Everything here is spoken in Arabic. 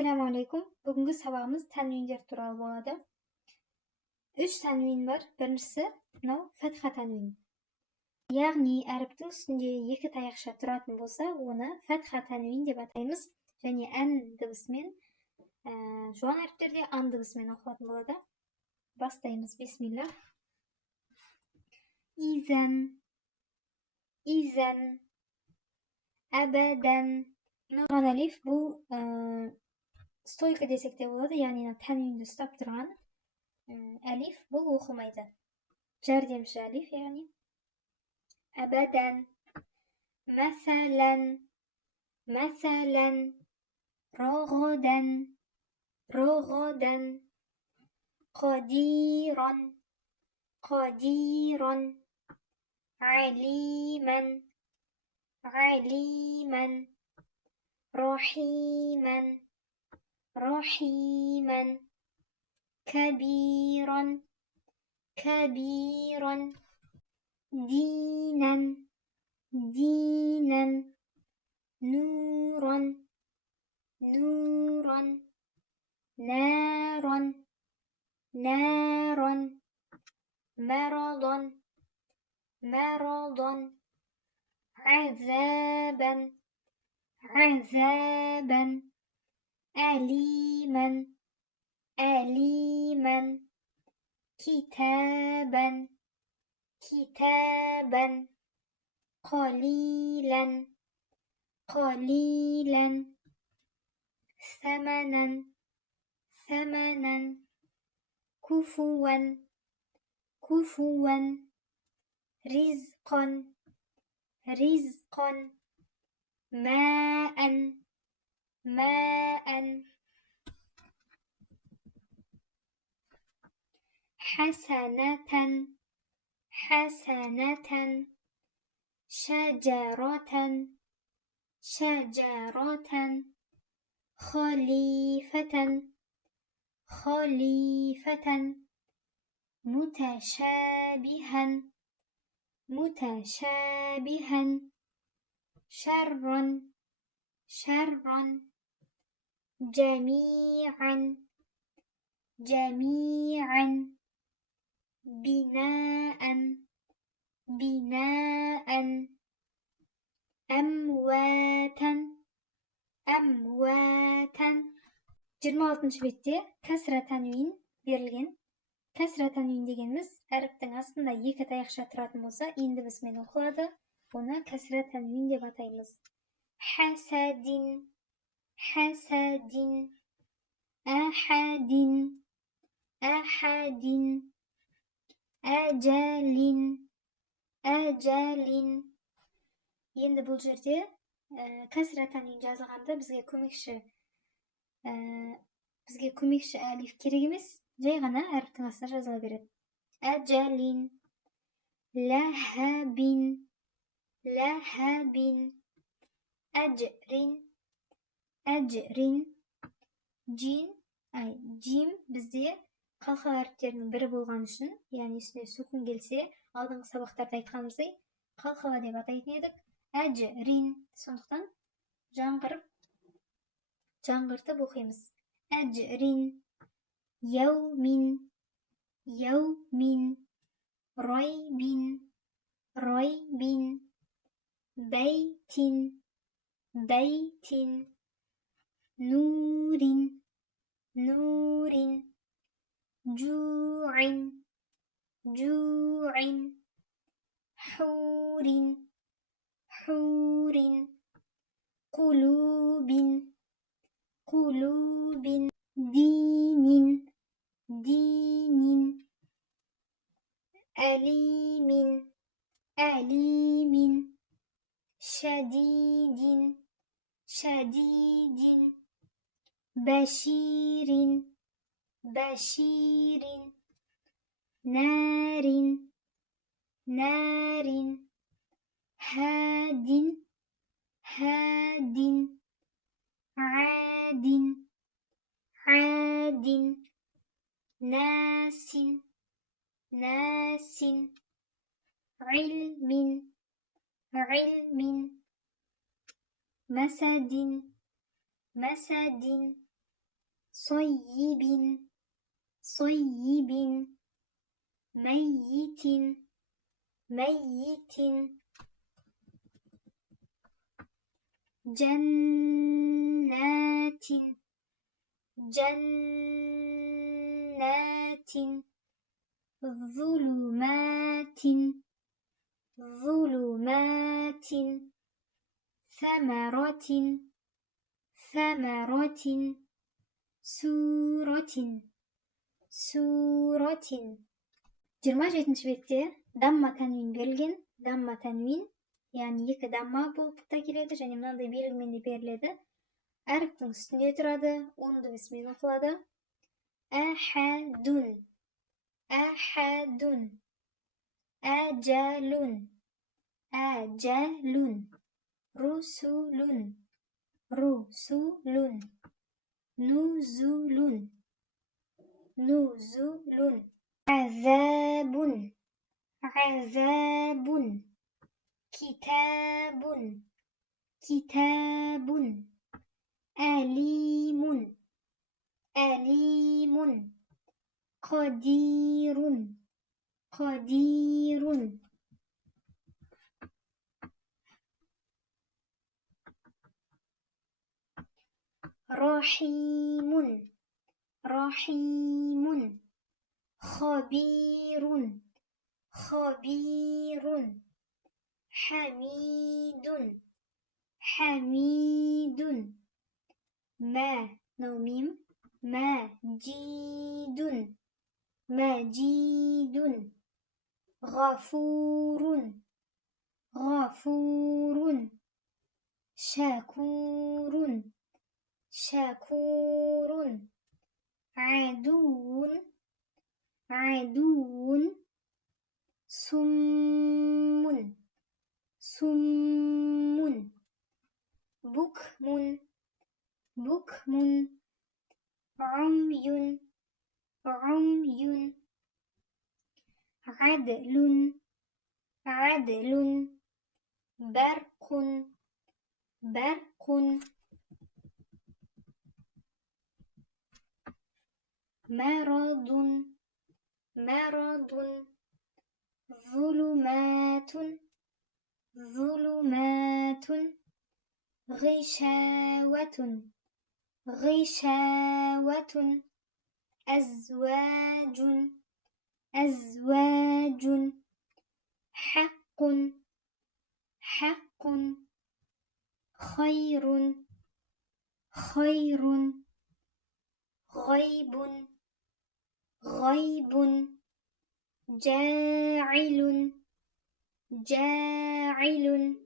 Assalamu alaikum. Bugünkü sabahımız tanwinler turалы болады. 3 tanwin var. Birincisi mынау фатха tanwini. Яғни әріптің үстінде 2 таяқша тұратын болса, оны фатха tanwin деп атаймыз. Және ән дыбысымен, жуан әріптерде ан дыбысымен оқылатын болады. Бастаймыз. Бисмилlah. Изан, әбәдән. Мынау алиф бұл стойка десек те болады, яғни tanwinді ұстап тұрған әлиф бұл оқылмайды. Жәрдемші әлиф, яғни. Әбәдән, мәсәлән, роғодан, қадиран, алиман, рахиман, كبيرا دينا نورا نارا مرضا عذابا أليما كتابا قليلا ثمنا كفوا رزقا ماء حسنة شجرة خليفة متشابها شرا جميعا بناء أمواتا 26-ші бетте кәсра tanwin берілген. Кәсра tanwin дегеніміз әріптің астында 2 таяқша тұратын болса, ин дыбысымен оқылады. Оны кәсра tanwin деп атаймыз. Хасадин, ахадин, әжәлин. Енді бұл жерде кәсра tanwin жазылғанда бізге көмекші әлиф керек емес, жай ғана әріптің астына жазыла береді. Әжәлин, ләхәбин, әжрин. Жим бізде қалқа әріптерінің бірі болған үшін, яғни үстіне сүкін келсе, алдыңғы сабақтарда айтқанымыздай қалқала деп атайтын едік. Әжрин, сондықтан жаңғыртып оқимыз. Әжрин, яумин, ройбин, бәйтин, нурин, جوع حور قلوب دين أليم شديد بشير نار هاد عاد ناس علم مسد صيب صيب ميت ميت جنات جنات ظلمات ظلمات ثمرة ثمرة سورة سورة 27-те дамма тәнвин берілген. Дамма тәнвин, яғни екі дамма болып та келеді және мынандай белгімен де беріледі. Әріптің үстінде тұрады, оның дыбысымен оқылады. Әхәдун әхәдун әжәлун әжәлун русулун русулун нузулун нузулун عذاب عذاب كتاب كتاب أليم أليم قدير قدير رحيم رحيم خبير خبير حميد حميد ميم مجيد مجيد غفور غفور شكور شكور عدو عدو صم صم بكم بكم عمي عمي عدل عدل برق برق مرض مرض ظلمات ظلمات غشاوة غشاوة أزواج أزواج حق حق خير خير غيب غيب جاعل جاعل